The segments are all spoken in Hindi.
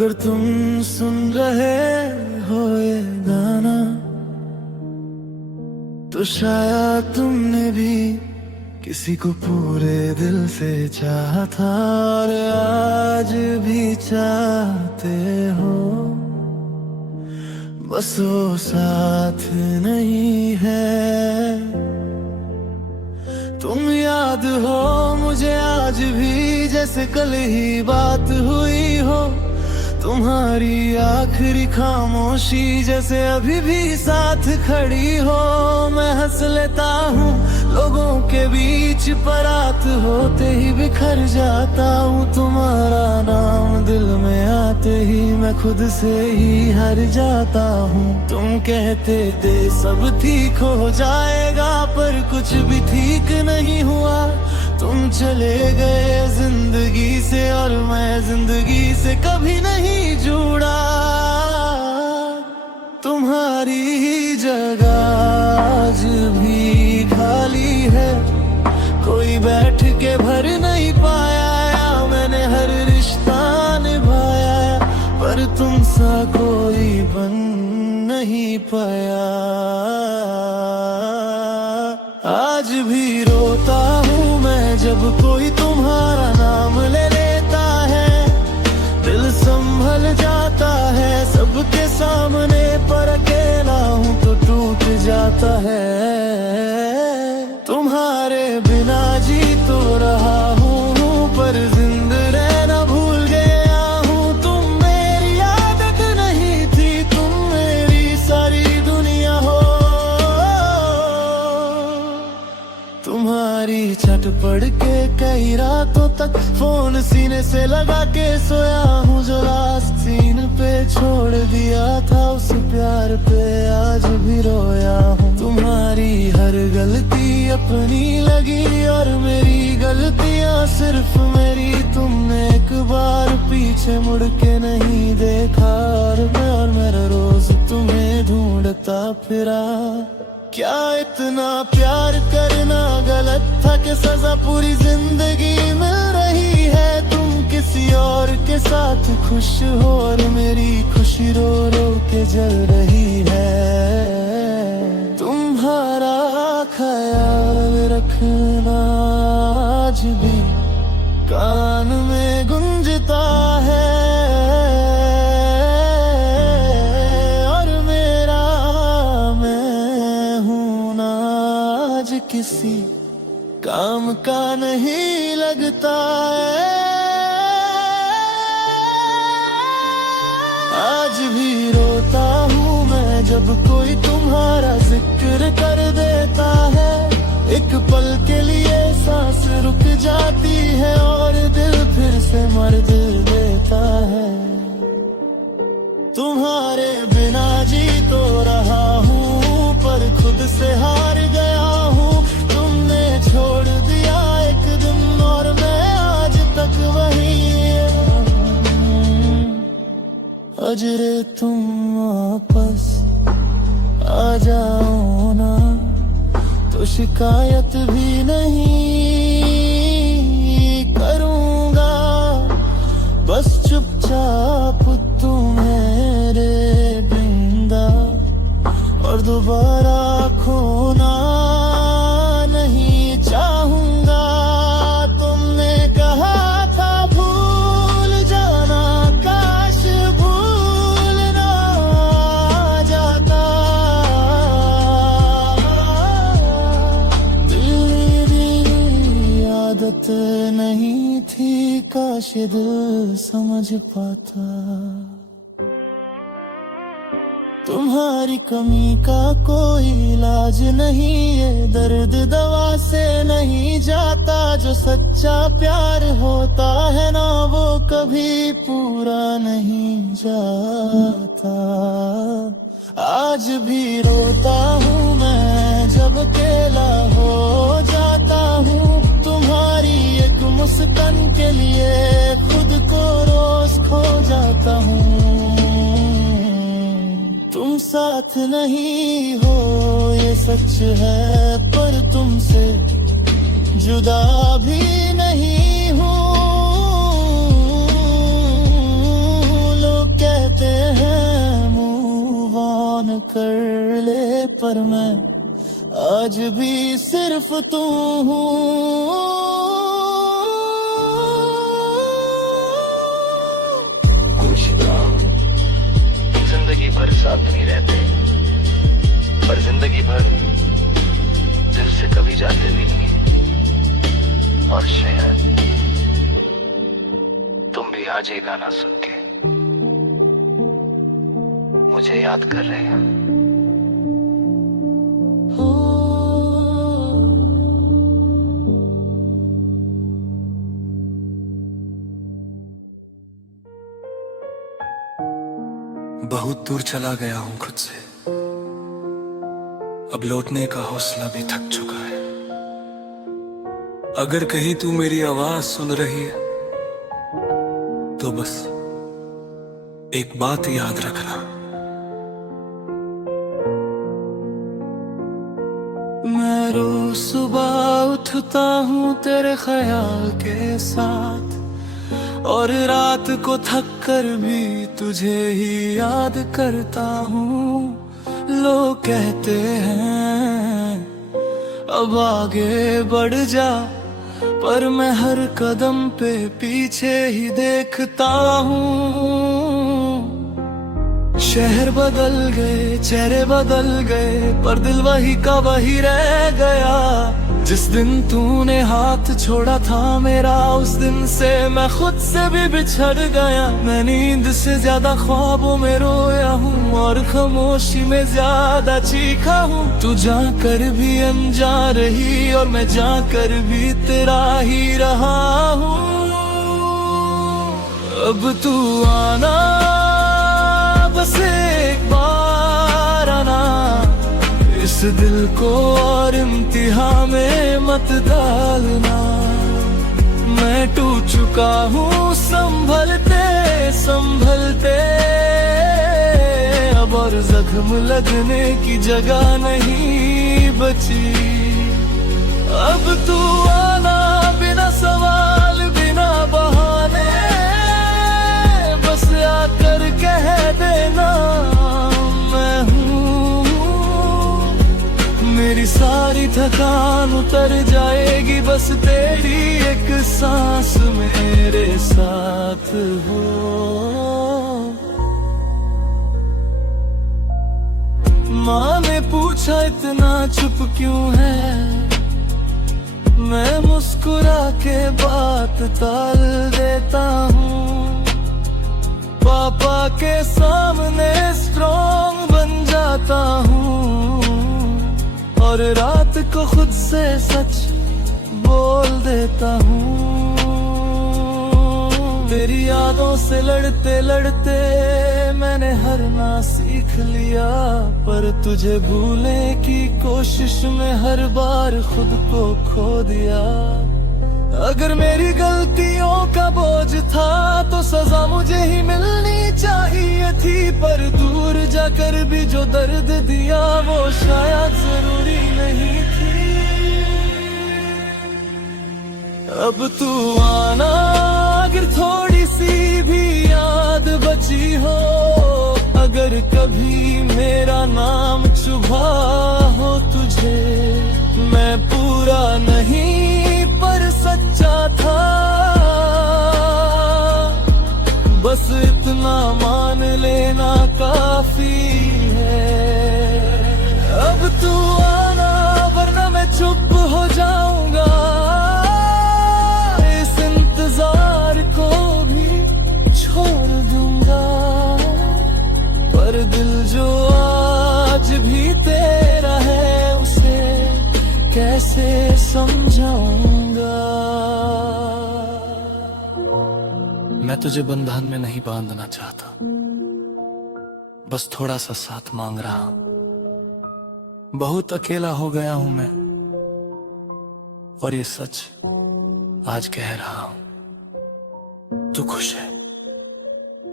अगर तुम सुन रहे हो ये गाना तो शायद तुमने भी किसी को पूरे दिल से चाहा था और आज भी चाहते हो, बस वो साथ नहीं है। तुम याद हो मुझे आज भी जैसे कल ही बात हुई हो, तुम्हारी आखिरी खामोशी जैसे अभी भी साथ खड़ी हो। मैं हंस लेता हूँ लोगों के बीच पर रात होते ही बिखर जाता हूँ। तुम्हारा नाम दिल में आते ही मैं खुद से ही हार जाता हूँ। तुम कहते थे सब ठीक हो जाएगा पर कुछ भी ठीक नहीं हुआ। तुम चले गए जिंदगी से और मैं जिंदगी से कभी नहीं जुड़ा। तुम्हारी ही जगह आज भी खाली है, कोई बैठ के भर नहीं पाया। मैंने हर रिश्ता निभाया पर तुम सा कोई बन नहीं पाया। आज भी रोता हूँ मैं जब कोई तुम्हारा नाम ले लेता है। दिल संभल जाता है सबके सामने पर अकेला हूँ तो टूट जाता है। तुम्हारे बिना जी तो रहा हूँ पर जिंदा रहना भूल गया हूँ। तुम मेरी आदत नहीं थी, तुम मेरी सारी दुनिया हो। तुम्हारी छट पड़ के कई रातों तक फोन सीने से लगा के सोया हूँ। जो लास्ट सीन पे छोड़ दिया था उस प्यार पे आज भी रोया हूँ। तुम्हारी हर गलती अपनी लगी और मेरी गलतियाँ सिर्फ मेरी। तुमने एक बार पीछे मुड़ के नहीं देखा और मेरा रोज तुम्हें ढूंढता फिरा। क्या इतना प्यार करना गलत था कि सजा पूरी जिंदगी मिल रही है। तुम किसी और के साथ खुश हो और मेरी खुशी रो रो के जल रही है। तुम्हारा ख्याल रखना आज भी कान में गुंजता है और मेरा मैं हूं ना आज किसी काम का नहीं लगता है। आज भी रोता हूँ मैं जब कोई तुम्हारा जिक्र कर देता है। एक पल के लिए सांस रुक जाती है और दिल फिर से मर्द देता है। तुम्हारे बिना जी तो रहा हूँ पर खुद से हार गया हूँ। तुमने छोड़ दिया एक दिन और मैं आज तक वही। अजरे तुम वापस आ जाओ ना तो शिकायत भी नहीं करूँगा। बस चुपचाप तुम्हें रे बिंदा और दोबारा खोना नहीं चाहूँगा। तुमने कहा था भूल जाना, काश भूल ना जाता। दिल आदत नहीं थी, काश दिल समझ पाता। तुम्हारी कमी का कोई इलाज नहीं, ये दर्द दवा से नहीं जाता। जो सच्चा प्यार होता है ना वो कभी पूरा नहीं जाता। आज भी रोता हूँ मैं जब अकेला हो जाता हूँ। तुम्हारी एक मुस्कान के लिए खुद को रोज खो जाता हूँ। तुम साथ नहीं हो ये सच है पर तुमसे जुदा भी नहीं हूँ। पर मैं आज भी सिर्फ तू हूँ। जिंदगी भर साथ नहीं रहते, पर जिंदगी भर दिल से कभी जाते भी नहीं। और शायद तुम भी आज ये गाना सुन के मुझे याद कर रहे हो। बहुत दूर चला गया हूं खुद से, अब लौटने का हौसला भी थक चुका है। अगर कहीं तू मेरी आवाज सुन रही है तो बस एक बात याद रखना, मैं रोज सुबह उठता हूँ तेरे ख्याल के साथ, और रात को थक कर भी तुझे ही याद करता हूँ। लोग कहते हैं अब आगे बढ़ जा, पर मैं हर कदम पे पीछे ही देखता हूँ। शहर बदल गए, चेहरे बदल गए, पर दिल वही का वही रह गया। जिस दिन तूने हाथ छोड़ा था मेरा, उस दिन से मैं खुद से भी बिछड़ गया। मैं नींद से ज्यादा ख्वाबों में रोया हूँ, और खामोशी में ज्यादा चीखा हूँ। तू जाकर भी अनजा रही, और मैं जाकर भी तेरा ही रहा हूँ। अब तू आना, बस एक बार आना, इस दिल को और इम्तिहान में मत डालना। मैं टूट चुका हूँ संभलते संभलते, अब और जख्म लगने की जगह नहीं बची। अब तू आना, बिना सवाल बिना बहाने, बस आकर कह देना मैं हूँ। मेरी सारी थकान उतर जाएगी, बस तेरी एक सांस मेरे साथ हो। माँ ने पूछा इतना चुप क्यों है, मैं मुस्कुरा के बात टाल देता हूँ। पापा के सामने स्ट्रॉन्ग बन जाता हूँ, और रात को खुद से सच बोल देता हूँ। तेरी यादों से लड़ते लड़ते मैंने हारना सीख लिया, पर तुझे भूलने की कोशिश में हर बार खुद को खो दिया। अगर मेरी गलतियों का बोझ था तो सजा मुझे ही मिलनी चाहिए थी, पर दूर जाकर भी जो दर्द दिया वो शायद जरूरी नहीं थी। अब तू आना, अगर थोड़ी सी भी याद बची हो, अगर कभी मेरा नाम चुभा हो तुझे। मैं पूरा नहीं पर सच्चा था, बस इतना मान लेना काफी है। अब तू आना, वरना मैं चुप हो जाऊंगा। इस इंतजार को भी छोड़ दूंगा, पर दिल जो आज भी तेरा है उसे कैसे समझाऊंगा। मैं तुझे बंधन में नहीं बांधना चाहता, बस थोड़ा सा साथ मांग रहा हूं। बहुत अकेला हो गया हूं मैं, और ये सच आज कह रहा हूं। तू खुश है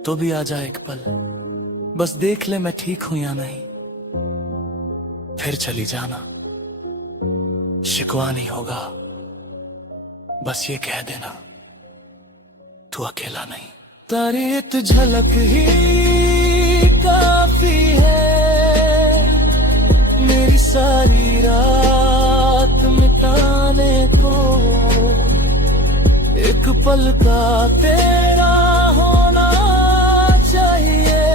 तो भी आ जा एक पल, बस देख ले मैं ठीक हूं या नहीं, फिर चली जाना। शिकवा नहीं होगा, बस ये कह देना तू अकेला नहीं। तारी एक झलक ही काफी है पल का तेरा होना चाहिए।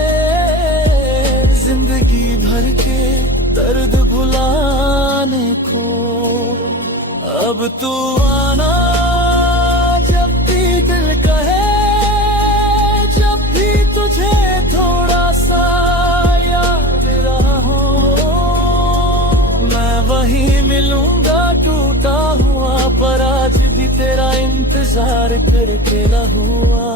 जिंदगी भर के दर्द भुलाने को अब तू आना, जब भी दिल कहे, जब भी तुझे थोड़ा सा याद रहा हो, मैं वहीं मिलूंगा टूटा हुआ, पर आज भी तेरा इंतजार करके रहूंगा।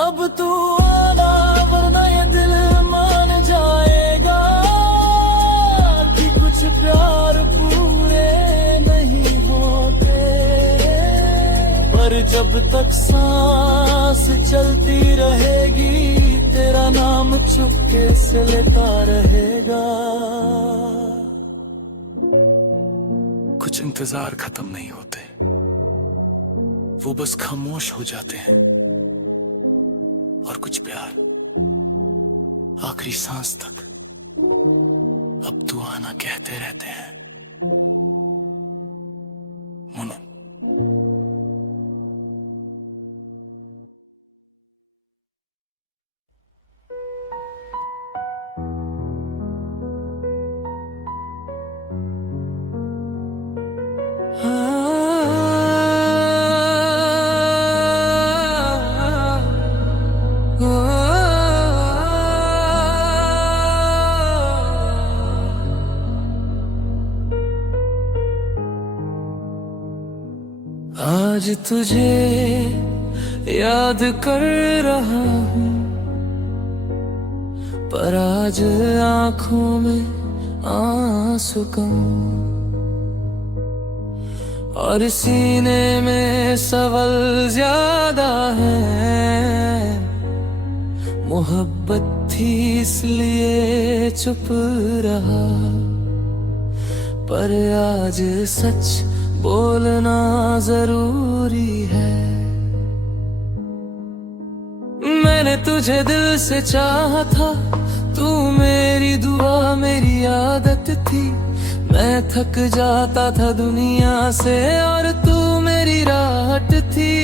अब तू आना, वरना ये दिल मान जाएगा कि कुछ प्यार पूरे नहीं होते। पर जब तक सांस चलती रहेगी, तेरा नाम चुपके से लेता रहेगा। कुछ इंतजार खत्म नहीं होते, वो बस खामोश हो जाते हैं। और कुछ प्यार आखिरी सांस तक अब तू आना कहते रहते हैं। मुनो। आज तुझे याद कर रहा हूँ, पर आज आँखों में आंसू कम, और सीने में सवाल ज्यादा है। मोहब्बत थी इसलिए चुप रहा, पर आज सच बोलना जरूरी है। मैंने तुझे दिल से चाहा था, तू मेरी दुआ मेरी आदत थी। मैं थक जाता था दुनिया से और तू मेरी राहत थी।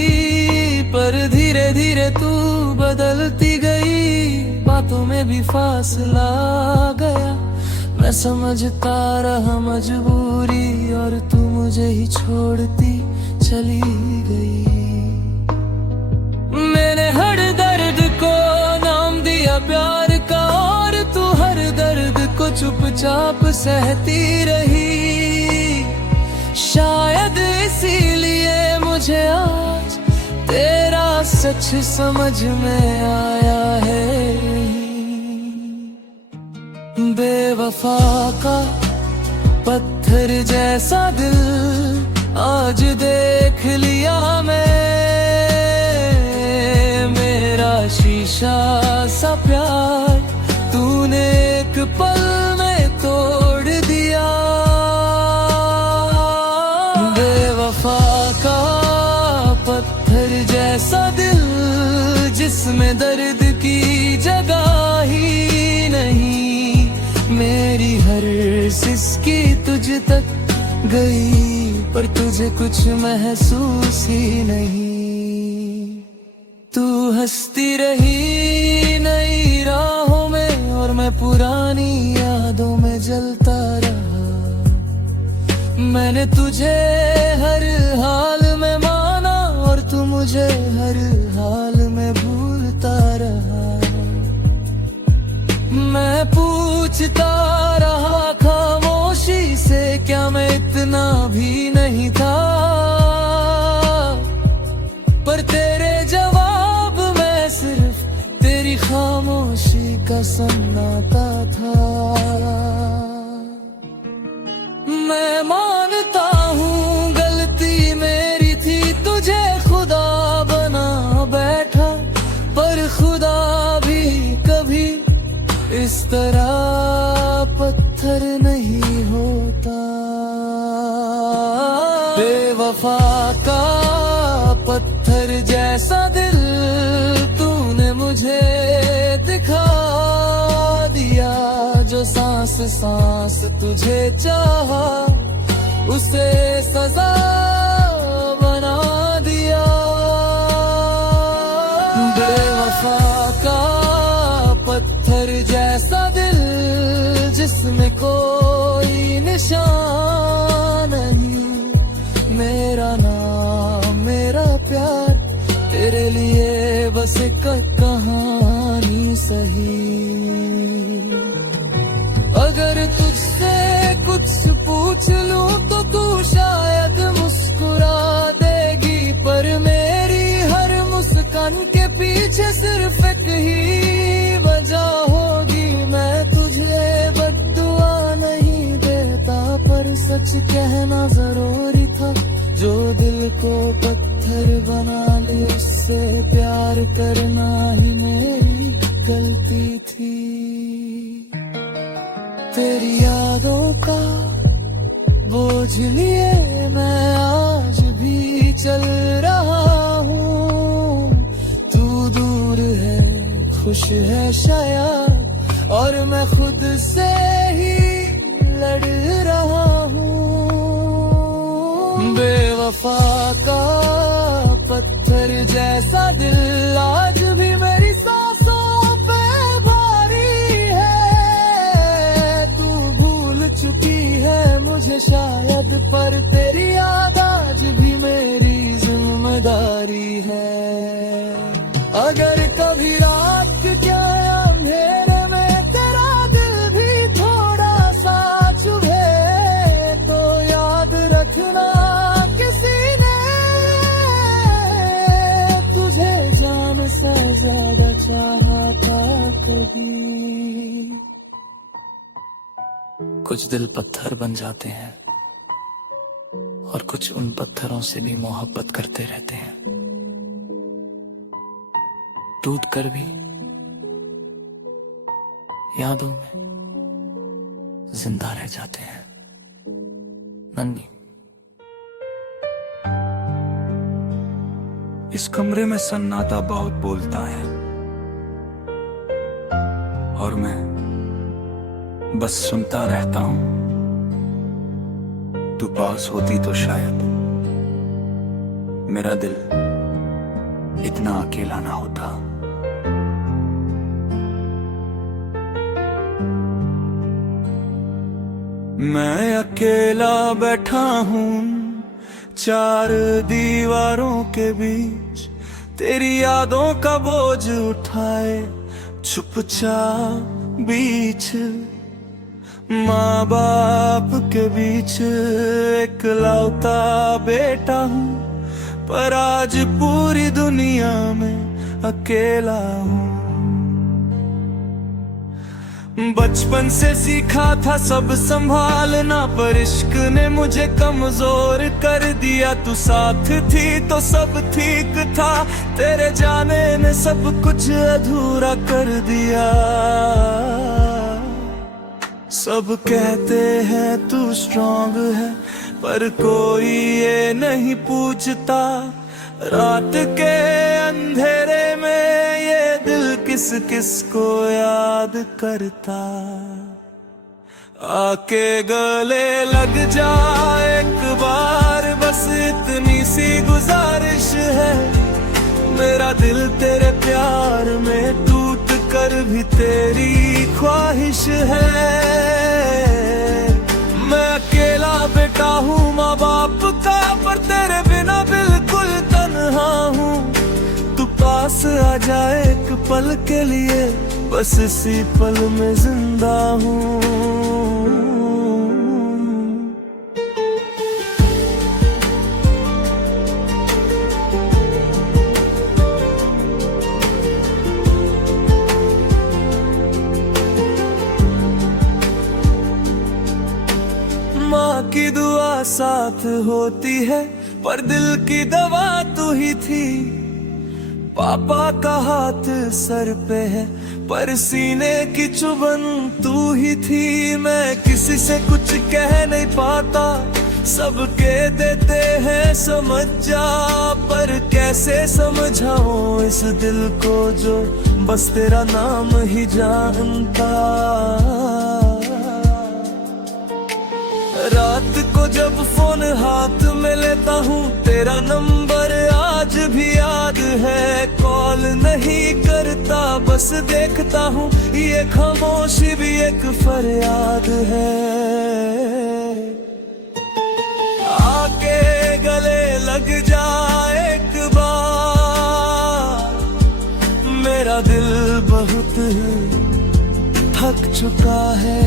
पर धीरे धीरे तू बदलती गई, बातों में भी फासला गया। मैं समझता रहा मजबूरी, और तू मुझे ही छोड़ती चली गई। मैंने हर दर्द को नाम दिया प्यार का, और तू हर दर्द को चुपचाप सहती रही। शायद इसीलिए मुझे आज तेरा सच समझ में आया है। बेवफा का पत्थर जैसा दिल आज देख लिया मैं। मेरा शीशा सा प्यार तूने एक पल में तोड़ दिया। बेवफा का पत्थर जैसा दिल, जिसमें दर्द की जगह ही नहीं। मेरी हर सिसकी तुझ तक गई, पर तुझे कुछ महसूस ही नहीं। तू हंसती रही नई राहों में, और मैं पुरानी यादों में जलता रहा। मैंने तुझे हर हाल में माना, और तू मुझे हर हाल में भूलता रहा। मैं पूछता रहा खामोशी से, क्या मैं इतना भी नहीं था? पर तेरे जवाब में सिर्फ तेरी खामोशी का सन्नाटा था। मैं मानता हूँ गलती मेरी थी, तुझे खुदा बना बैठा। पर खुदा भी कभी इस तरह पत्थर नहीं होता। बेवफा का पत्थर जैसा दिल तूने मुझे दिखा दिया। जो सांस सांस तुझे चाहा, उसे सजा बना दिया। जैसा दिल जिसमें कोई निशान नहीं, मेरा नाम मेरा प्यार तेरे लिए बस एक कहानी सही। अगर तुझसे कुछ पूछ लूं तो तू शायद मुस्कुरा देगी, पर मेरी हर मुस्कान के पीछे सिर्फ एक ही वजह होगी। मैं तुझे बद्दुआ नहीं देता, पर सच कहना जरूरी था। जो दिल को पत्थर बना ले उससे प्यार करना ही मेरी गलती थी। तेरी यादों का बोझ लिए मैं आज भी चल रहा हूँ। तू दूर है खुश है शायद, और मैं खुद से ही लड़ रहा हूँ। बेवफा का पत्थर जैसा दिल आज भी मेरी सांसों पे भारी है। तू भूल चुकी है मुझे शायद, पर तेरी याद आज भी मेरी जिम्मेदारी है। अगर कभी रात के क्या अंधेरे में तेरा दिल भी थोड़ा सा चुभे, तो याद रखना किसी ने तुझे जान से ज्यादा चाहा था कभी। कुछ दिल पत्थर बन जाते हैं और कुछ उन पत्थरों से भी मोहब्बत करते रहते हैं। टूट कर भी यादों में जिंदा रह जाते हैं। नन्ही, इस कमरे में सन्नाटा बहुत बोलता है और मैं बस सुनता रहता हूं। तू पास होती तो शायद मेरा दिल इतना अकेला ना होता। मैं अकेला बैठा हूं चार दीवारों के बीच, तेरी यादों का बोझ उठाए चुपचाप बीच। माँ बाप के बीच इकलौता बेटा हूँ, पर आज पूरी दुनिया में अकेला हूँ। बचपन से सीखा था सब संभालना, पर इश्क ने मुझे कमजोर कर दिया। तू साथ थी तो सब ठीक था, तेरे जाने ने सब कुछ अधूरा कर दिया। सब कहते हैं तू स्ट्रांग है, पर कोई ये नहीं पूछता रात के अंधेरे में ये दिल किस किस को याद करता। आके गले लग जा एक बार, बस इतनी सी गुजारिश है। मेरा दिल तेरे प्यार में टूट कर भी तेरी ख्वाहिश है। मैं अकेला बेटा हूँ माँ बाप का, पर तेरे बिना बिल्कुल तन्हा हूँ। तू पास आ जाए एक पल के लिए, बस इसी पल में जिंदा हूँ। माँ की दुआ साथ होती है, पर दिल की दवा तू ही थी। पापा का हाथ सर पे है, पर सीने की चुभन तू ही थी। मैं किसी से कुछ कह नहीं पाता, सबके देते हैं समझ जा, पर कैसे समझाऊं इस दिल को जो बस तेरा नाम ही जानता। रात को जब फोन हाथ में लेता हूँ, तेरा नंबर आज भी याद है। कॉल नहीं करता बोलता बस देखता हूँ, ये खामोशी भी एक फरियाद है। आके गले लग जा एक बार, मेरा दिल बहुत थक चुका है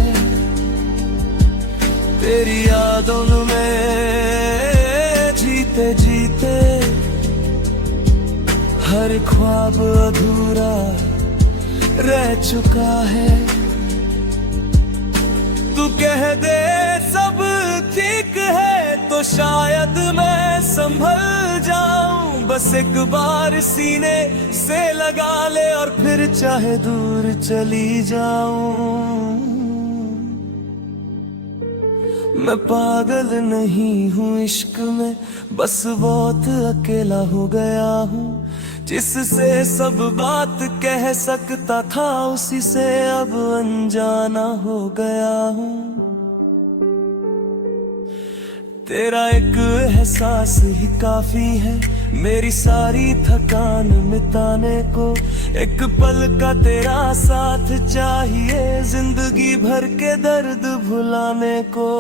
तेरी यादों में जीते जीते। हर ख्वाब अधूरा रह चुका है। तू कह दे सब ठीक है तो शायद मैं संभल जाऊं। बस एक बार सीने से लगा ले और फिर चाहे दूर चली जाऊं। मैं पागल नहीं हूँ इश्क में, बस बहुत अकेला हो गया हूँ। जिससे सब बात कह सकता था उसी से अब अनजाना हो गया हूँ। तेरा एक एहसास ही काफी है मेरी सारी थकान मिटाने को। एक पल का तेरा साथ चाहिए जिंदगी भर के दर्द भुलाने को।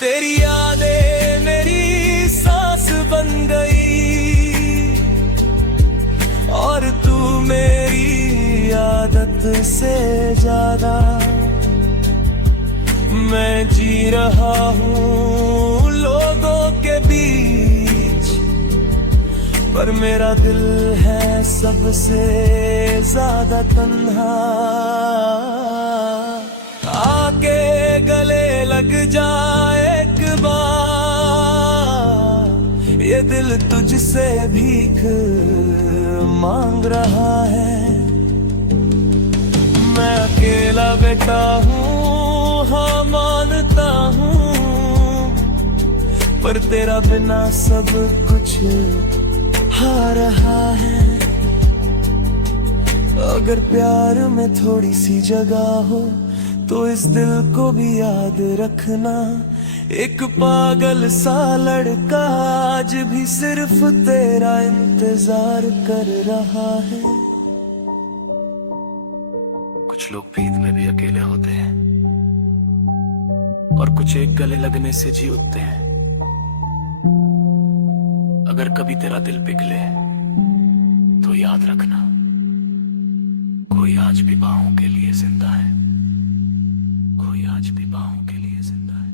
तेरी यादें मेरी सांस बन गई और तू मेरी आदत से ज्यादा। मैं जी रहा हूँ लोगों के बीच, पर मेरा दिल है सबसे ज्यादा तन्हा। आके गले लग जा एक बार, ये दिल तुझसे भीख मांग रहा है। मैं अकेला बैठा हूँ, हाँ मानता हूँ, पर तेरा बिना सब कुछ हा रहा है। अगर प्यार में थोड़ी सी जगह हो तो इस दिल को भी याद रखना। एक पागल सा लड़का आज भी सिर्फ तेरा इंतजार कर रहा है। कुछ लोग भीत में भी अकेले होते हैं और कुछ एक गले लगने से जी उठते हैं। अगर कभी तेरा दिल पिघले तो याद रखना, कोई आज भी बाहों के लिए जिंदा है। कोई आज भी बाहों के लिए जिंदा है।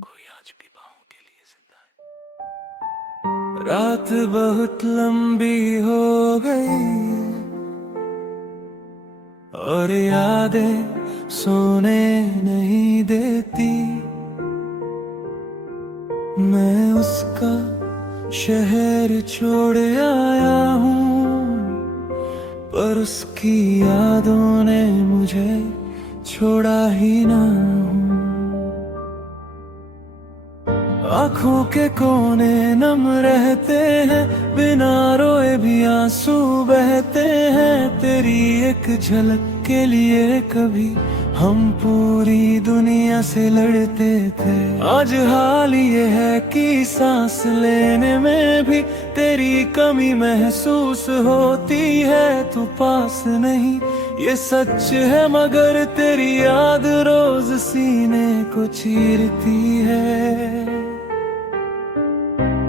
कोई आज भी बाहों के लिए जिंदा है। रात बहुत लंबी हो गई और यादें सोने नहीं देती। मैं उसका शहर छोड़ आया हूँ, पर उसकी यादों ने मुझे छोड़ा ही ना। आँखों के कोने नम रहते हैं, बिना रोए भी आंसू बहते हैं। तेरी एक झलक के लिए कभी हम पूरी दुनिया से लड़ते थे। आज हाल ये है कि सांस लेने में भी तेरी कमी महसूस होती है। तू पास नहीं ये सच है, मगर तेरी याद रोज सीने को चीरती है।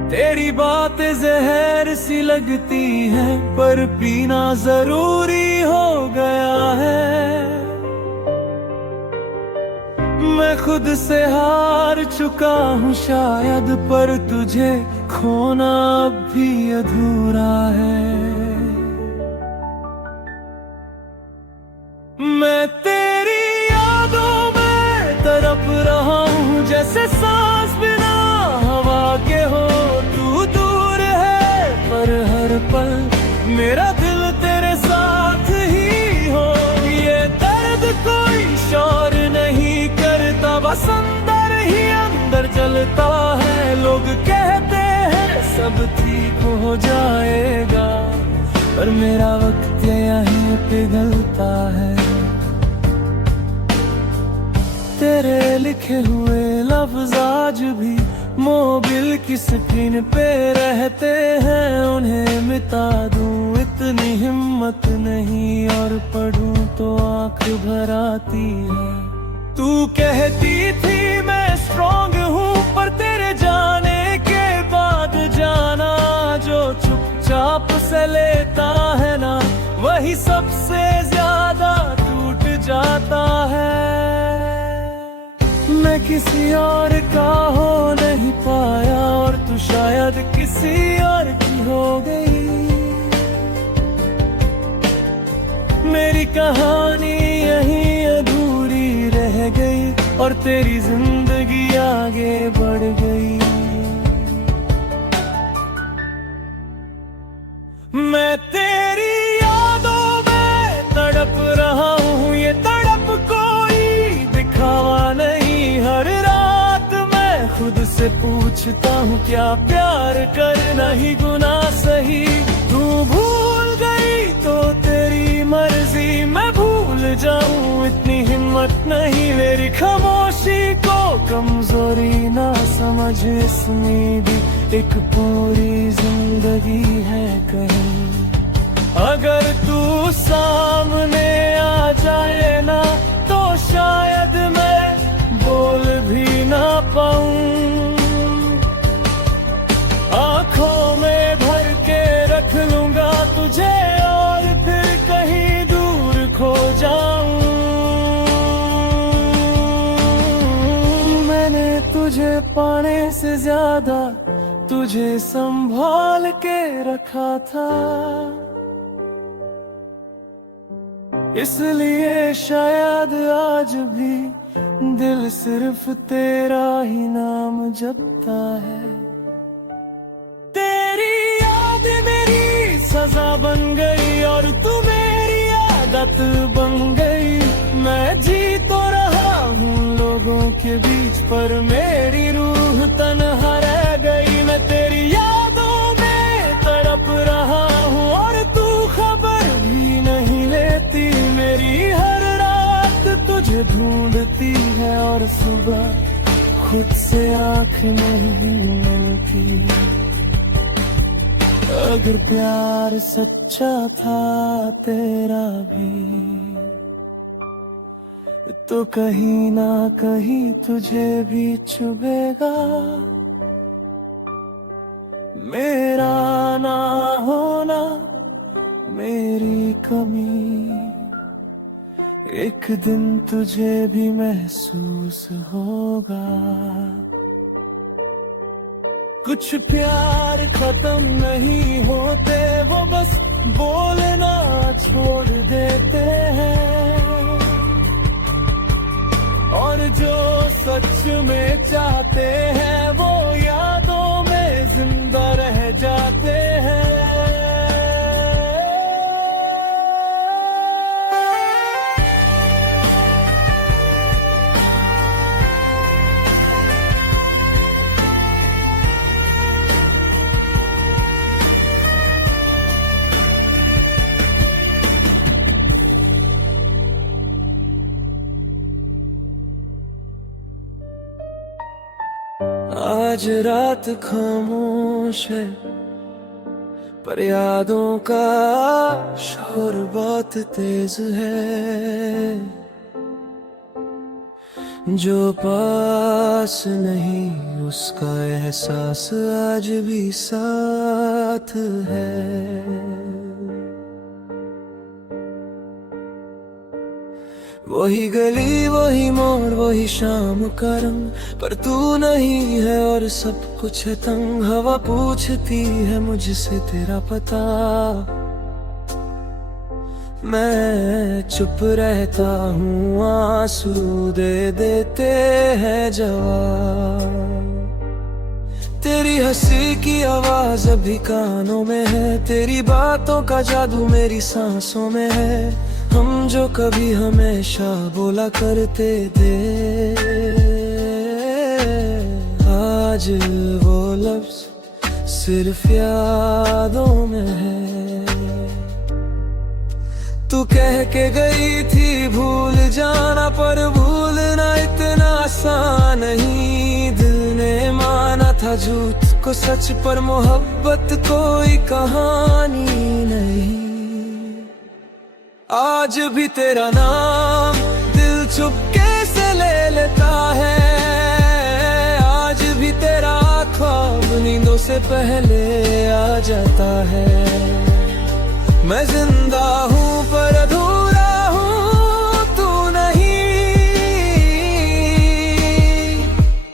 तेरी बातें जहर सी लगती है, पर पीना जरूरी हो गया है। मैं खुद से हार चुका हूँ शायद, पर तुझे खोना अब भी अधूरा है। मैं तेरी यादों में तड़प रहा हूँ, जैसे सांस बिना हवा के हो। तू दूर है पर हर पल मेरा दिल तेरे साथ ही हो। ये दर्द कोई शोर नहीं करता, बस अंदर ही अंदर चलता है। लोग कहते हैं सब ठीक हो जाएगा, पर मेरा वक्त यहीं पिघलता है। तेरे लिखे हुए लफ्ज आज भी मोबिल की स्क्रीन पे रहते हैं, उन्हें मिटा दूं इतनी हिम्मत नहीं, और पढ़ूं तो आंख भर आती है। तू कहती थी मैं स्ट्रॉन्ग हूँ, पर तेरे जाने के बाद जाना, जो चुपचाप से लेता है ना, वही सबसे ज्यादा टूट जाता है। मैं किसी और का हो नहीं पाया, और तू शायद किसी और की हो गई। मेरी कहानी यहीं अधूरी रह गई, और तेरी जिंदगी आगे बढ़ गई। मैं तेरी यादों में तड़प रहा हूँ, ये तड़प कोई दिखावा नहीं। हर रात मैं खुद से पूछता हूँ, क्या प्यार करना ही गुनाह सही। तू भूल गई तो तेरी मर्जी, मैं भूल जाऊं इतनी हिम्मत नहीं। मेरी खामोशी को कमजोरी ना समझ, इसमें भी एक पूरी जिंदगी है कहीं। अगर तू सामने आ जाए ना, तो शायद मैं बोल भी ना पाऊं। आंखों में भर के रख लूंगा तुझे, और फिर कहीं दूर खो जाऊं। मैंने तुझे पाने से ज्यादा तुझे संभाल के रखा था, इसलिए शायद आज भी दिल सिर्फ तेरा ही नाम जपता है। तेरी याद मेरी सजा बन गई, और तू मेरी आदत बन गई। मैं जी तो रहा हूँ लोगों के बीच, पर मेरी रूह तन्हा रह गई। मैं तेरी यादों में तड़प रहा हूँ, और तू खबर भी नहीं लेती। मेरी हर रात तुझे ढूंढती है, और सुबह खुद से आँख नहीं मिलती। अगर प्यार सच्चा था तेरा भी, तो कहीं ना कहीं तुझे भी चुभेगा। मेरा ना होना, मेरी कमी, एक दिन तुझे भी महसूस होगा। कुछ प्यार खत्म नहीं होते, वो बस बोलना छोड़ देते हैं। और जो सच में चाहते हैं, वो यादों में जिंदा रह जाते हैं। आज रात खामोश है, पर यादों का शोर बहुत तेज है। जो पास नहीं उसका एहसास आज भी साथ है। वही गली वही मोड़ वही शाम का रंग, पर तू नहीं है और सब कुछ है तंग। हवा पूछती है मुझसे तेरा पता, मैं चुप रहता हूँ, आंसू दे देते हैं जवाब। तेरी हंसी की आवाज अभी कानों में है, तेरी बातों का जादू मेरी सांसों में है। हम जो कभी हमेशा बोला करते थे, आज वो लफ्ज सिर्फ यादों में है। तू कह के गई थी भूल जाना, पर भूलना इतना आसान नहीं। दिल ने माना था झूठ को सच पर मोहब्बत कोई कहानी नहीं। आज भी तेरा नाम दिल चुपके से ले लेता है, आज भी तेरा ख्वाब नींदों से पहले आ जाता है। मैं जिंदा हूँ पर अधूरा हूँ, तू नहीं,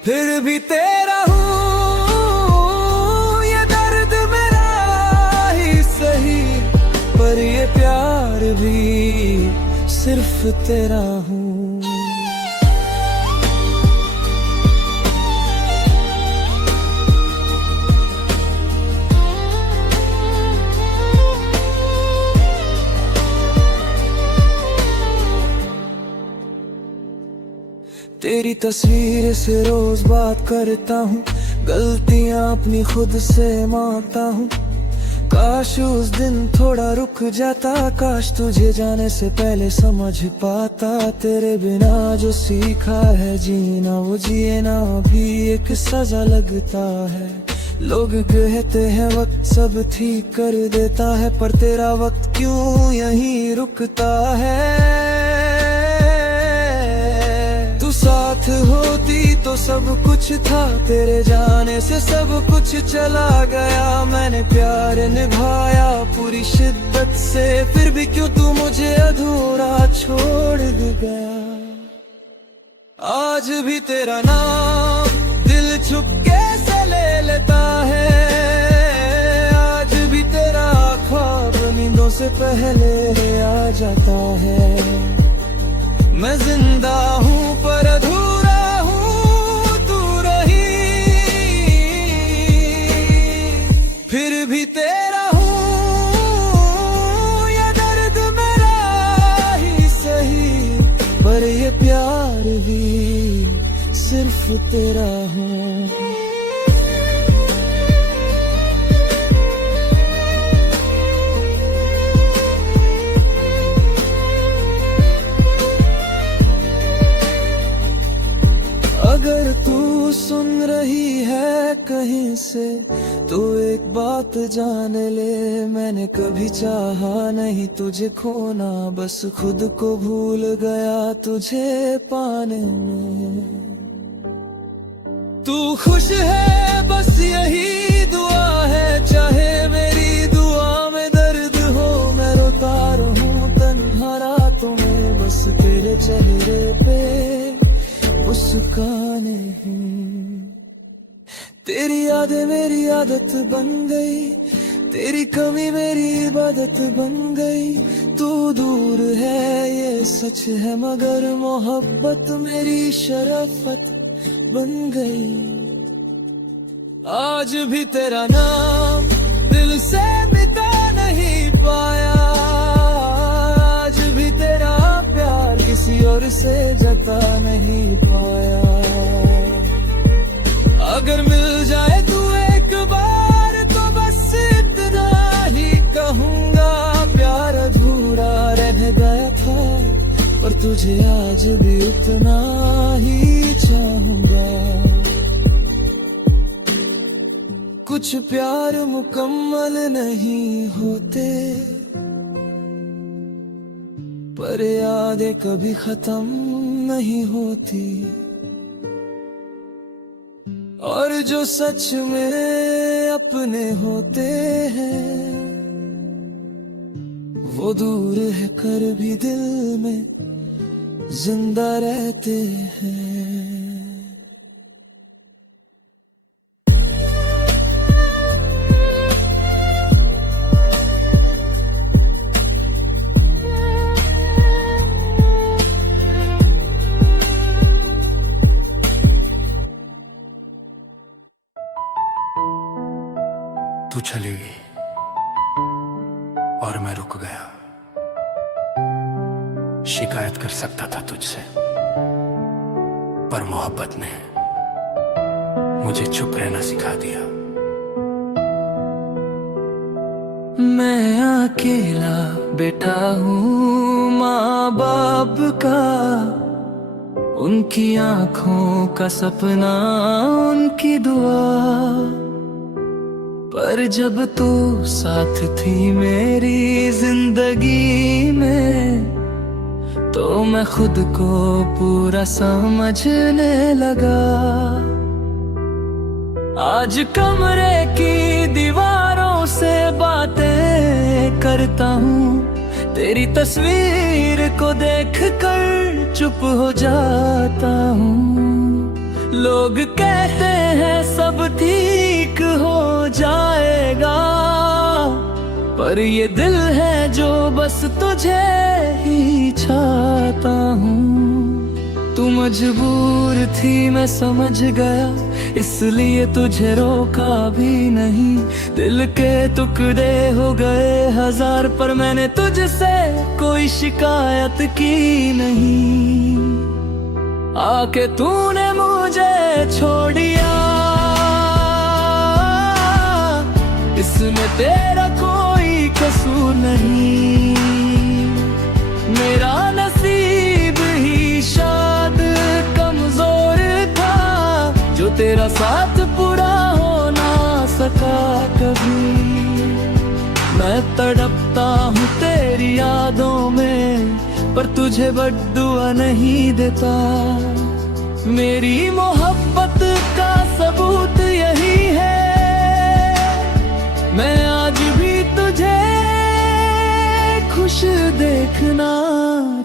फिर भी तेरा हूँ, ये दर्द मेरा ही सही, पर ये प्यार भी सिर्फ तेरा हूँ। तेरी तस्वीर से रोज बात करता हूँ, गलतियाँ अपनी खुद से मानता हूँ। काश उस दिन थोड़ा रुक जाता, काश तुझे जाने से पहले समझ पाता। तेरे बिना जो सीखा है जीना, वो जिए ना भी एक सजा लगता है। लोग कहते हैं वक्त सब ठीक कर देता है, पर तेरा वक्त क्यों यहीं रुकता है। साथ होती तो सब कुछ था, तेरे जाने से सब कुछ चला गया। मैंने प्यार निभाया पूरी शिद्दत से, फिर भी क्यों तू मुझे अधूरा छोड़ गया। आज भी तेरा नाम दिल चुपके से ले लेता है, आज भी तेरा ख्वाब नींदों से पहले आ जाता है। मैं जिंदा हूँ पर अधूरा हूँ, तू रही, फिर भी तेरा हूँ, ये दर्द मेरा ही सही, पर ये प्यार भी सिर्फ तेरा हूँ। अगर तू सुन रही है कहीं से तो एक बात जान ले, मैंने कभी चाहा नहीं तुझे खोना, बस खुद को भूल गया तुझे पाने में। तू खुश है बस यही दुआ है, चाहे मेरी दुआ में दर्द हो, मैं रोता रहूं तन्हा रातों में, बस तेरे चेहरे पे मुस्काने हैं। तेरी यादें मेरी आदत बन गई, तेरी कमी मेरी इबादत बन गई। तू दूर है ये सच है, मगर मोहब्बत मेरी शराफत बन गई। आज भी तेरा नाम दिल से मिटा नहीं पाया, आज भी तेरा प्यार किसी और से जता नहीं पाया। अगर मिल जाए तू एक बार तो बस इतना ही कहूँगा, प्यार अधूरा रह गया था पर तुझे आज भी उतना ही चाहूँगा। कुछ प्यार मुकम्मल नहीं होते, पर यादें कभी खत्म नहीं होती, और जो सच में अपने होते हैं वो दूर है कर भी दिल में जिंदा रहते हैं। तू चली गई और मैं रुक गया। शिकायत कर सकता था तुझसे, पर मोहब्बत ने मुझे चुप रहना सिखा दिया। मैं अकेला बेटा हूँ माँ बाप का, उनकी आंखों का सपना, उनकी दुआ। पर जब तू साथ थी मेरी जिंदगी में, तो मैं खुद को पूरा समझने लगा। आज कमरे की दीवारों से बातें करता हूँ, तेरी तस्वीर को देखकर चुप हो जाता हूँ। लोग कहते हैं सब ठीक हो जाएगा, पर ये दिल है जो बस तुझे ही चाहता हूँ। तू मजबूर थी मैं समझ गया, इसलिए तुझे रोका भी नहीं। दिल के टुकड़े हो गए हजार, पर मैंने तुझसे कोई शिकायत की नहीं। आके तूने मुझे छोड़ दिया, इसमें तेरा कोई कसूर नहीं। मेरा नसीब ही शायद कमजोर था, जो तेरा साथ पूरा हो ना सका कभी। मैं तड़पता हूँ तेरी यादों में, पर तुझे बद्दुआ नहीं देता। मेरी मोहब्बत का सबूत यही है, मैं आज भी तुझे खुश देखना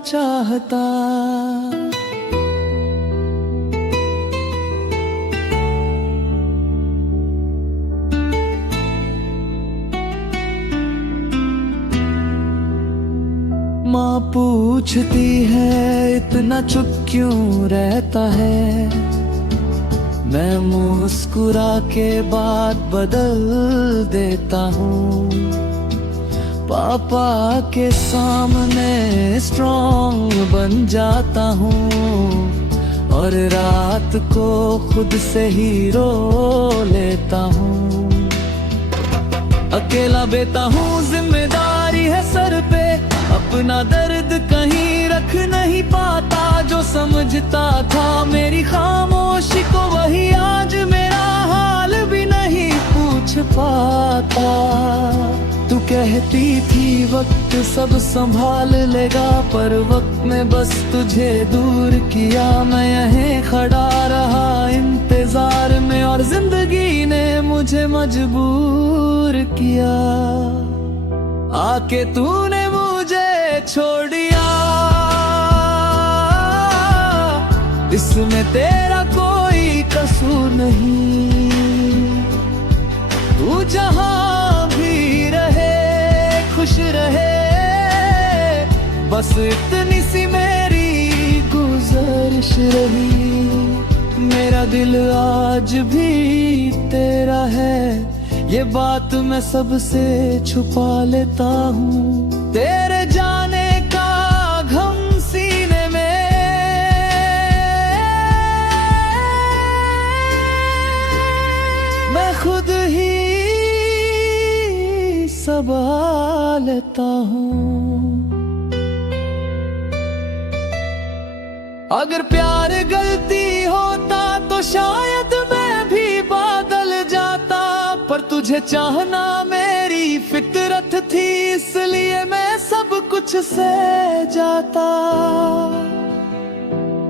चाहता। माँ पूछती है इतना चुप क्यों रहता है, मैं मुस्कुरा के बात बदल देता हूँ। पापा के सामने स्ट्रॉन्ग बन जाता हूँ, और रात को खुद से ही रो लेता हूँ। अकेला बेता हूँ, जिम्मेदारी है सर पे, अपना दर्द कहीं रख नहीं पाता। जो समझता था मेरी खामोशी को, वही आज मेरा हाल भी नहीं पूछ पाता। तू कहती थी वक्त सब संभाल लेगा, पर वक्त ने बस तुझे दूर किया। मैं यहीं खड़ा रहा इंतजार में, और जिंदगी ने मुझे मजबूर किया। आके तूने मुझे छोड़ दिया, इसमें तेरा कोई कसूर नहीं। तू जहां भी रहे खुश रहे, बस इतनी सी मेरी गुजारिश रही। मेरा दिल आज भी तेरा है, ये बात मैं सबसे छुपा लेता हूँ। तेरे जाने का गम सीने में मैं खुद ही सबा लेता हूँ। अगर प्यार गलती होता तो शायद मैं भी बदल जाता, पर तुझे चाहना मेरी फितरत थी, इसलिए मैं सब कुछ सह जाता।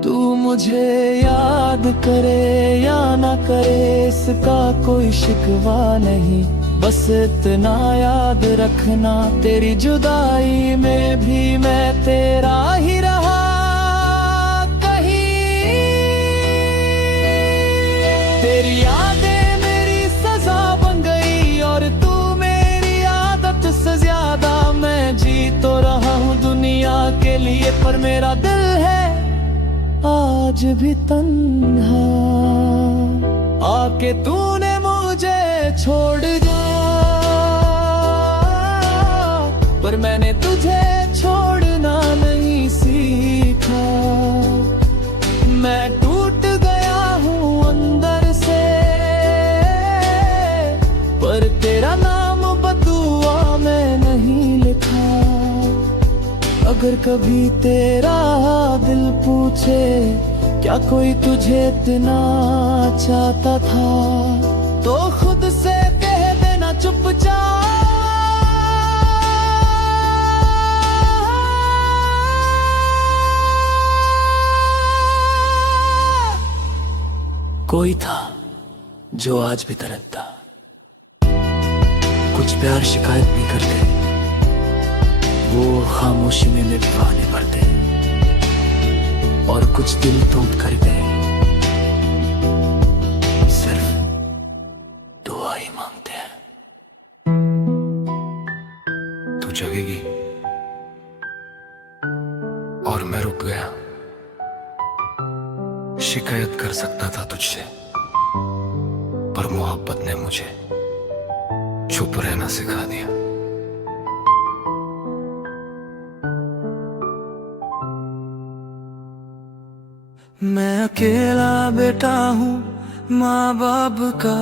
तू मुझे याद करे या ना करे, इसका कोई शिकवा नहीं। बस इतना याद रखना, तेरी जुदाई में भी मैं तेरा ही रहा। तेरी यादें मेरी सजा बन गई, और तू मेरी आदत से ज्यादा। मैं जी तो रहा हूँ दुनिया के लिए, पर मेरा दिल है आज भी तन्हा। आके तूने मुझे छोड़ दिया, पर मैंने तुझे छोड़ना नहीं सीखा। मैं टूट गया हूँ अंदर से, पर तेरा नाम बदुआ में नहीं लिखा। अगर कभी तेरा दिल पूछे क्या कोई तुझे इतना चाहता था तो खुद से कह देना चुपचाप। कोई था जो आज भी तरसता, कुछ प्यार शिकायत भी करते, वो खामोशी में निभाने पड़ते, और कुछ दिल तोड़ कर गए, सिर्फ दुआ ही मांगते हैं। तू जगेगी और मैं रुक गया। शिकायत कर सकता था तुझसे, पर मोहब्बत ने मुझे चुप रहना सिखा दिया। मैं अकेला बेटा हूँ माँ बाप का,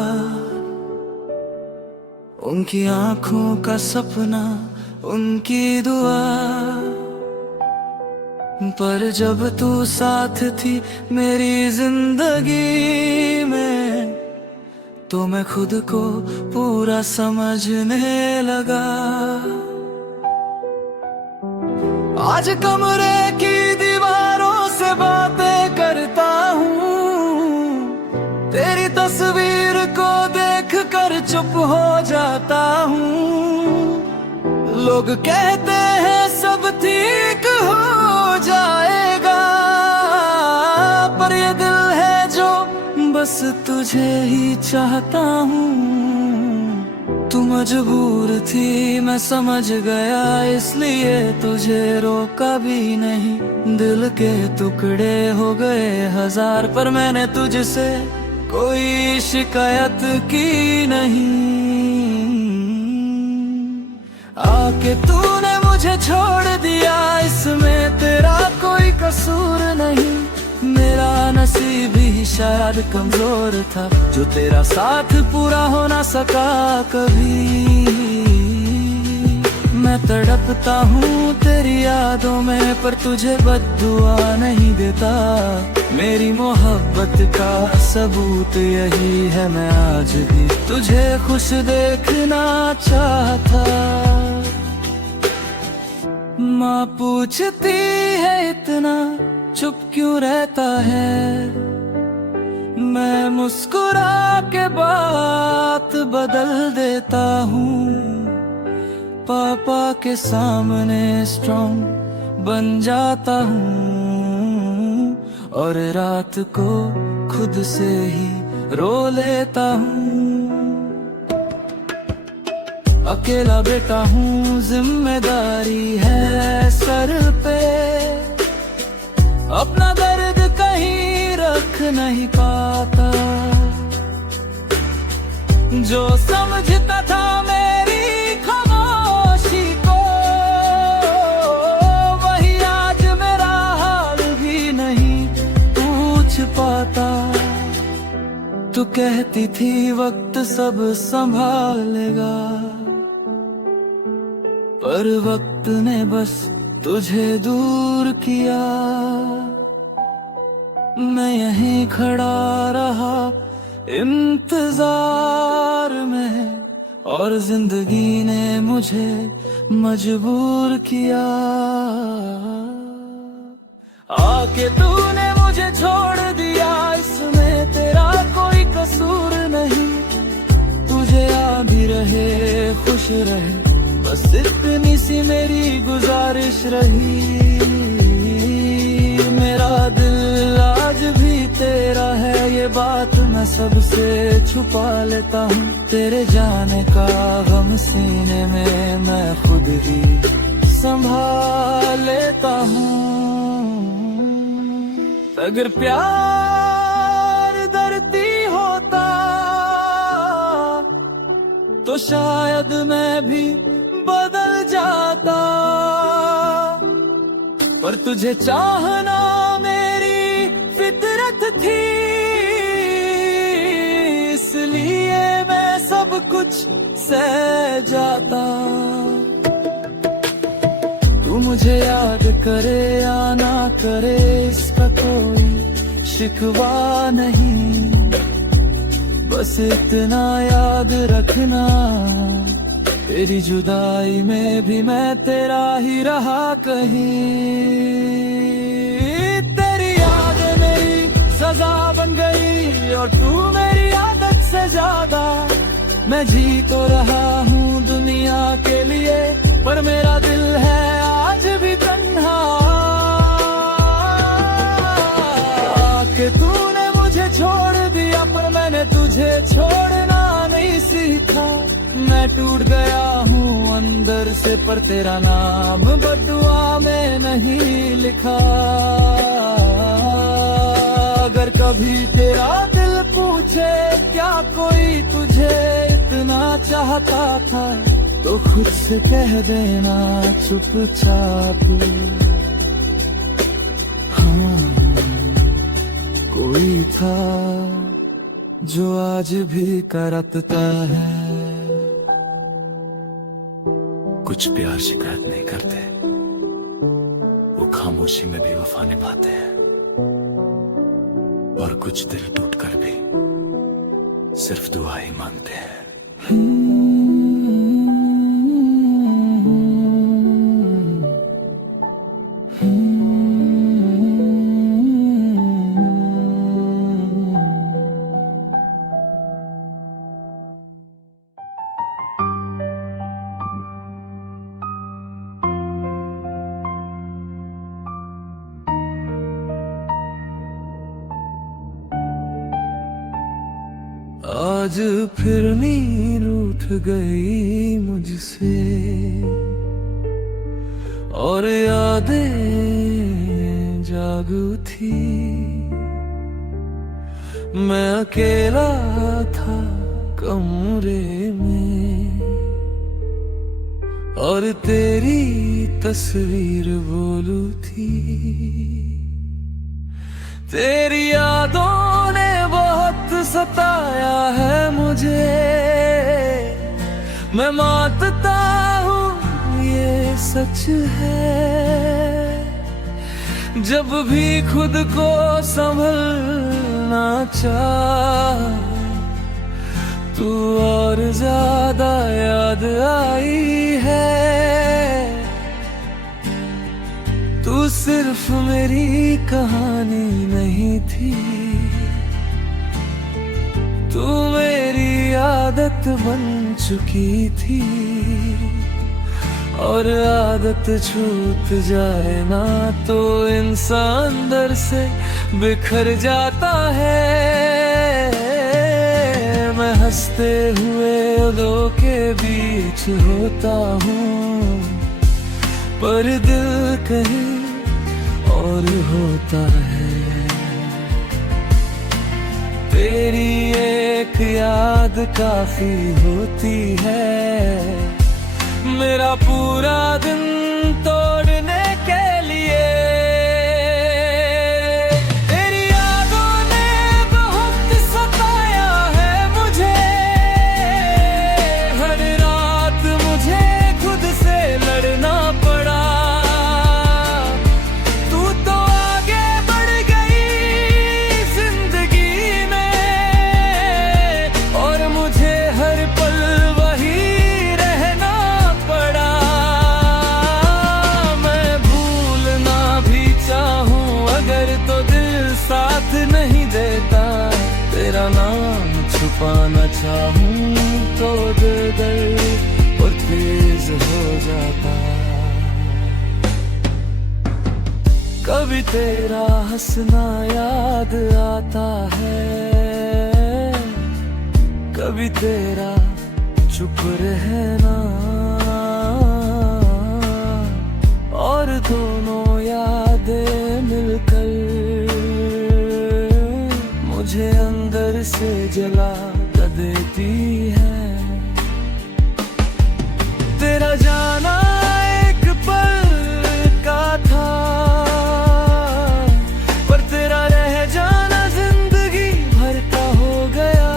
उनकी आंखों का सपना, उनकी दुआ। पर जब तू साथ थी मेरी जिंदगी में, तो मैं खुद को पूरा समझने लगा। आज कमरे की दीवारों से बातें करता हूँ, तेरी तस्वीर को देख कर चुप हो जाता हूँ। लोग कहते हैं सब ठीक हो जाएगा, पर ये दिल है जो बस तुझे ही चाहता हूँ। तू मजबूर थी मैं समझ गया, इसलिए तुझे रोका भी नहीं। दिल के टुकड़े हो गए हजार, पर मैंने तुझसे कोई शिकायत की नहीं। आके तूने मुझे छोड़ दिया, इसमें तेरा कोई कसूर नहीं। मेरा नसीब ही शायद कमजोर था, जो तेरा साथ पूरा हो ना सका कभी। मैं तड़पता हूँ तेरी यादों में, पर तुझे बद्दुआ नहीं देता। मेरी मोहब्बत का सबूत यही है, मैं आज भी तुझे खुश देखना चाहता। माँ पूछती है इतना चुप क्यों रहता है, मैं मुस्कुरा के बात बदल देता हूँ। पापा के सामने स्ट्रॉन्ग बन जाता हूँ, और रात को खुद से ही रो लेता हूँ। अकेला बेटा हूँ जिम्मेदारी है सर पे, अपना दर्द कहीं रख नहीं पाता। जो समझता था मेरी खामोशी को, वही आज मेरा हाल भी नहीं पूछ पाता। तू कहती थी वक्त सब संभालेगा, पर वक्त ने बस तुझे दूर किया। मैं यहीं खड़ा रहा इंतजार में, और जिंदगी ने मुझे मजबूर किया। आके तूने मुझे छोड़ दिया, इसमें तेरा कोई कसूर नहीं। तुझे याद भी रहे खुश रहे, बस इतनी सी मेरी गुजारिश रही। मेरा दिल आज भी तेरा है, ये बात मैं सबसे छुपा लेता हूँ। तेरे जाने का गम सीने में मैं खुद ही संभाल लेता हूँ। अगर प्यार धरती होता तो शायद मैं भी बदल जाता, पर तुझे चाहना मेरी फितरत थी, इसलिए मैं सब कुछ सह जाता। तू मुझे याद करे या ना करे, इसका कोई शिकवा नहीं, बस इतना याद रखना, तेरी जुदाई में भी मैं तेरा ही रहा कहीं। तेरी याद मेरी सजा बन गई और तू मेरी आदत से ज्यादा। मैं जी तो रहा हूँ दुनिया के लिए, पर मेरा दिल है आज भी तन्हा। आके तूने मुझे छोड़ दिया, पर मैंने तुझे छोड़ना नहीं सीखा। मैं टूट गया हूँ अंदर से, पर तेरा नाम बदुआ में नहीं लिखा। अगर कभी तेरा दिल पूछे क्या कोई तुझे इतना चाहता था, तो खुद से कह देना चुपचाप, हाँ कोई था जो आज भी करता है। कुछ प्यार शिकायत नहीं करते, वो खामोशी में भी वफा निभाते हैं, और कुछ दिल टूट कर भी सिर्फ दुआ ही मांगते हैं। आज फिर नींद उठ गई मुझसे, और यादें जाग उठी। मैं अकेला था कमरे में, और तेरी तस्वीर बोलू थी। तेरी यादों ने बहुत सताया है मुझे, मैं मानता हूँ ये सच है। जब भी खुद को संभलना चाहा, तू और ज्यादा याद आई है। तू सिर्फ मेरी कहानी नहीं थी, तू मेरी आदत बन चुकी थी। और आदत छूट जाए ना तो इंसान अंदर से बिखर जाता है। मैं हंसते हुए दो के बीच होता हूँ, पर दिल कहीं और होता है। तेरी एक याद काफी होती है मेरा पूरा दिन तोड़ने के लिए। तेरी यादों ने बहुत सताया है मुझे, हर रात मुझे खुद से लड़ना पड़ा। तू तो आगे बढ़ गई जिंदगी में, और मुझे हर पल वही रहना पड़ा। मैं भूलना भी चाहूं अगर तो दिल साथ नहीं देता। तेरा नाम छुपाना चाहूं तो दर्द और तेज हो जाता। कभी तेरा हंसना याद आता है, कभी तेरा चुप रहना, और दोनों यादें मिलकर मुझे अंदर से जला देती है। तेरा जाना एक पल का था, पर तेरा रह जाना जिंदगी भर का हो गया।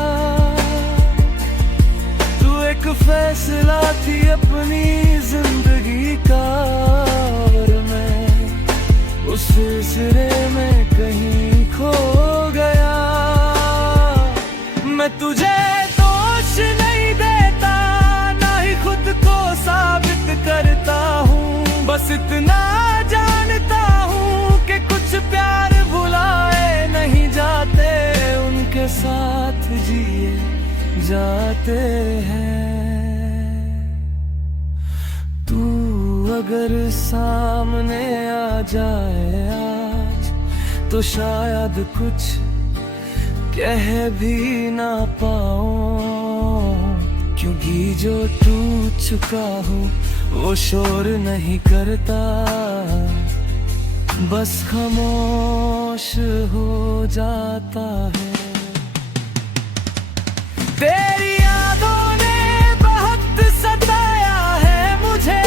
तू एक फैसला थी अपनी जिंदगी का, और मैं उस सिलसिले में कहीं खो तुझे दोष नहीं देता, ना ही खुद को साबित करता हूँ। बस इतना जानता हूँ कि कुछ प्यार भुलाए नहीं जाते, उनके साथ जिए जाते हैं। तू अगर सामने आ जाए आज, तो शायद कुछ कह भी ना पाऊं, क्योंकि जो टूट चुका हो वो शोर नहीं करता, बस खामोश हो जाता है। तेरी यादों ने बहुत सताया है मुझे,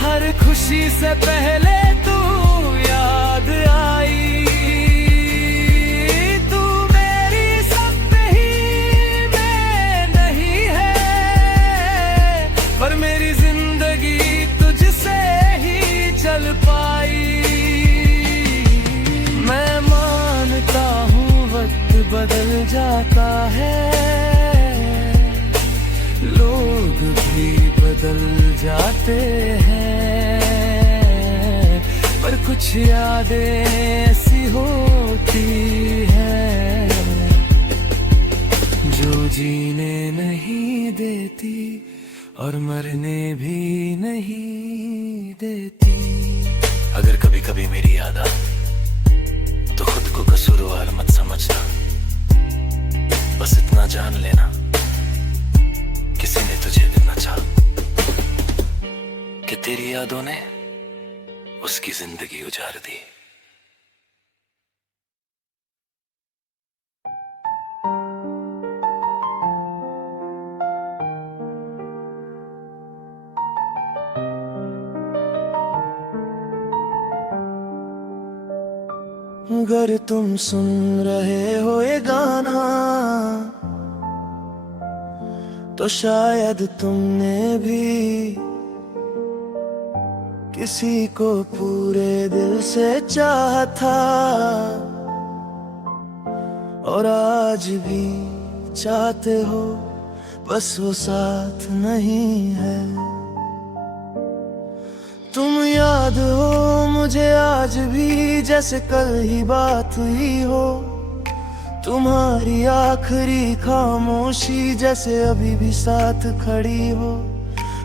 हर खुशी से पहले तू याद आई। तू मेरी सब ही में नहीं है, पर मेरी जिंदगी तुझसे ही चल पाई। मैं मानता हूँ वक्त बदल जाता है, लोग भी बदल जाते हैं, पर कुछ यादें ऐसी होती हैं जो जीने नहीं देती और मरने भी नहीं देती। अगर कभी कभी मेरी याद आ तो खुद को कसूरवार मत समझना, बस इतना जान लेना किसी ने तुझे इतना चाहा कि तेरी यादों ने उसकी जिंदगी उजाड़ दी। अगर तुम सुन रहे हो ये गाना, तो शायद तुमने भी किसी को पूरे दिल से चाहा था, और आज भी चाहते हो, बस वो साथ नहीं है। तुम याद हो मुझे आज भी जैसे कल ही बात हुई हो, तुम्हारी आखिरी खामोशी जैसे अभी भी साथ खड़ी हो।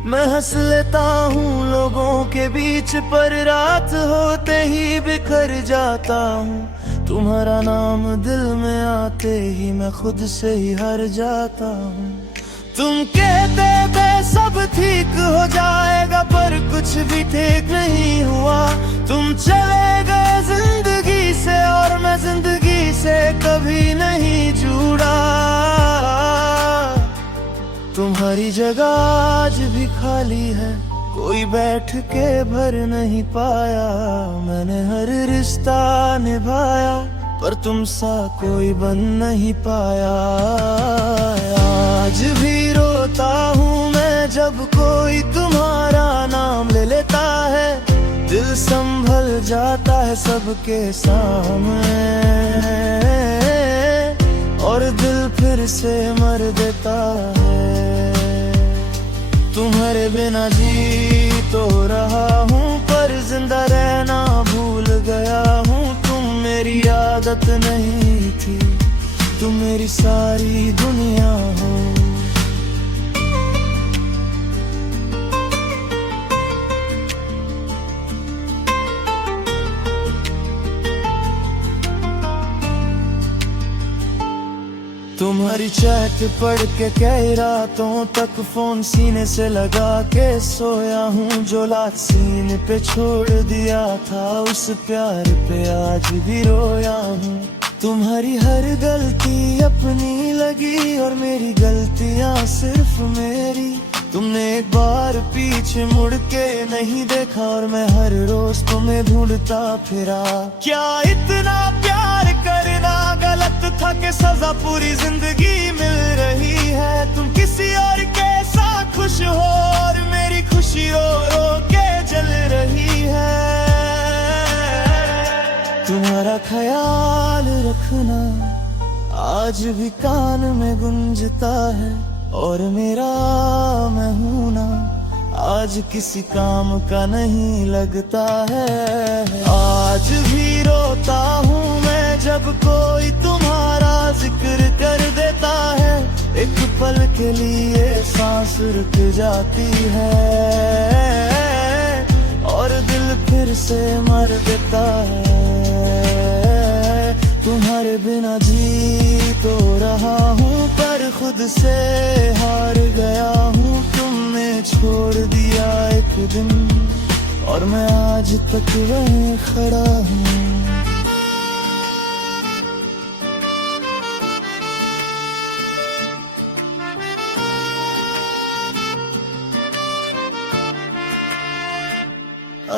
मैं हंस लेता हूँ लोगों के बीच, पर रात होते ही बिखर जाता हूँ। तुम्हारा नाम दिल में आते ही मैं खुद से ही हार जाता हूँ। तुम कहते थे सब ठीक हो जाएगा, पर कुछ भी ठीक नहीं हुआ। तुम चले गए जिंदगी से और मैं जिंदगी से कभी नहीं जुड़ा। तुम्हारी जगह आज भी खाली है, कोई बैठ के भर नहीं पाया। मैंने हर रिश्ता निभाया, पर तुम सा कोई बन नहीं पाया। आज भी रोता हूँ मैं जब कोई तुम्हारा नाम ले लेता है, दिल संभल जाता है सबके सामने, और दिल फिर से मर देता है। तुम्हारे बिना जी तो रहा हूँ, पर जिंदा रहना भूल गया हूँ। तुम मेरी आदत नहीं थी, तुम मेरी सारी दुनिया हो। तुम्हारी चैट पढ़ के कई रातों तक फोन सीने से लगा के सोया हूँ। जो लात सीने पे छोड़ दिया था, उस प्यार पे आज भी रोया हूँ। तुम्हारी हर गलती अपनी लगी और मेरी गलतियाँ सिर्फ मेरी। तुमने एक बार पीछे मुड़ के नहीं देखा और मैं हर रोज तुम्हें ढूंढता फिरा। क्या इतना प्यार करना गलत था कि सजा पूरी जिंदगी मिल रही है। तुम किसी और के साथ खुश हो और मेरी खुशी रो रो के जल रही है। तुम्हारा ख्याल रखना आज भी कान में गुंजता है और मेरा मैं हूं ना आज किसी काम का नहीं लगता है। आज भी रोता हूँ मैं जब कोई तुम्हारा जिक्र कर देता है। एक पल के लिए सांस रुक जाती है और दिल फिर से मर देता है। तुम्हारे बिना जी तो रहा हूँ पर खुद से हार गया हूँ। तुमने छोड़ दिया एक दिन और मैं आज तक वहीं खड़ा हूँ।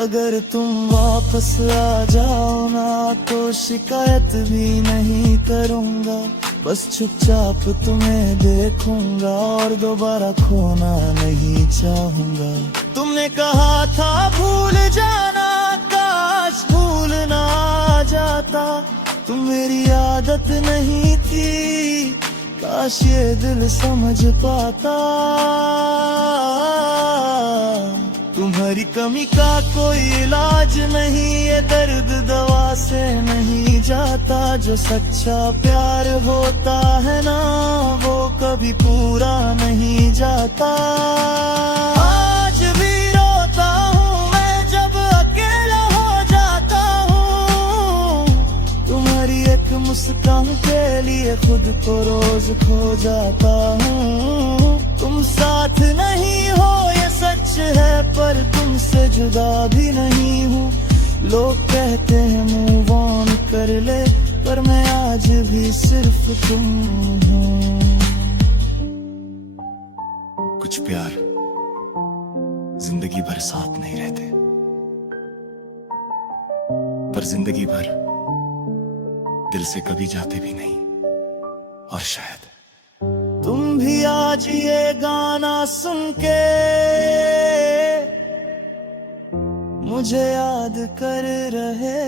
अगर तुम वापस आ जाओ ना तो शिकायत भी नहीं करूँगा। बस चुपचाप तुम्हें देखूंगा और दोबारा खोना नहीं चाहूँगा। तुमने कहा था भूल जाना, काश भूल ना जाता। तुम मेरी आदत नहीं थी, काश ये दिल समझ पाता। तुम्हारी कमी का कोई इलाज नहीं, ये दर्द दवा से नहीं जाता। जो सच्चा प्यार होता है ना वो कभी पूरा नहीं जाता। आज भी रोता हूँ मैं जब अकेला हो जाता हूँ। तुम्हारी एक मुस्कान के लिए खुद को रोज खो जाता हूँ। तुम साथ नहीं हो ये सच है पर तुमसे जुदा भी नहीं हूँ। लोग कहते हैं मूव ऑन कर ले पर मैं आज भी सिर्फ तुम हूँ। कुछ प्यार जिंदगी भर साथ नहीं रहते पर जिंदगी भर दिल से कभी जाते भी नहीं। और शायद तुम भी आज ये गाना सुन के मुझे याद कर रहे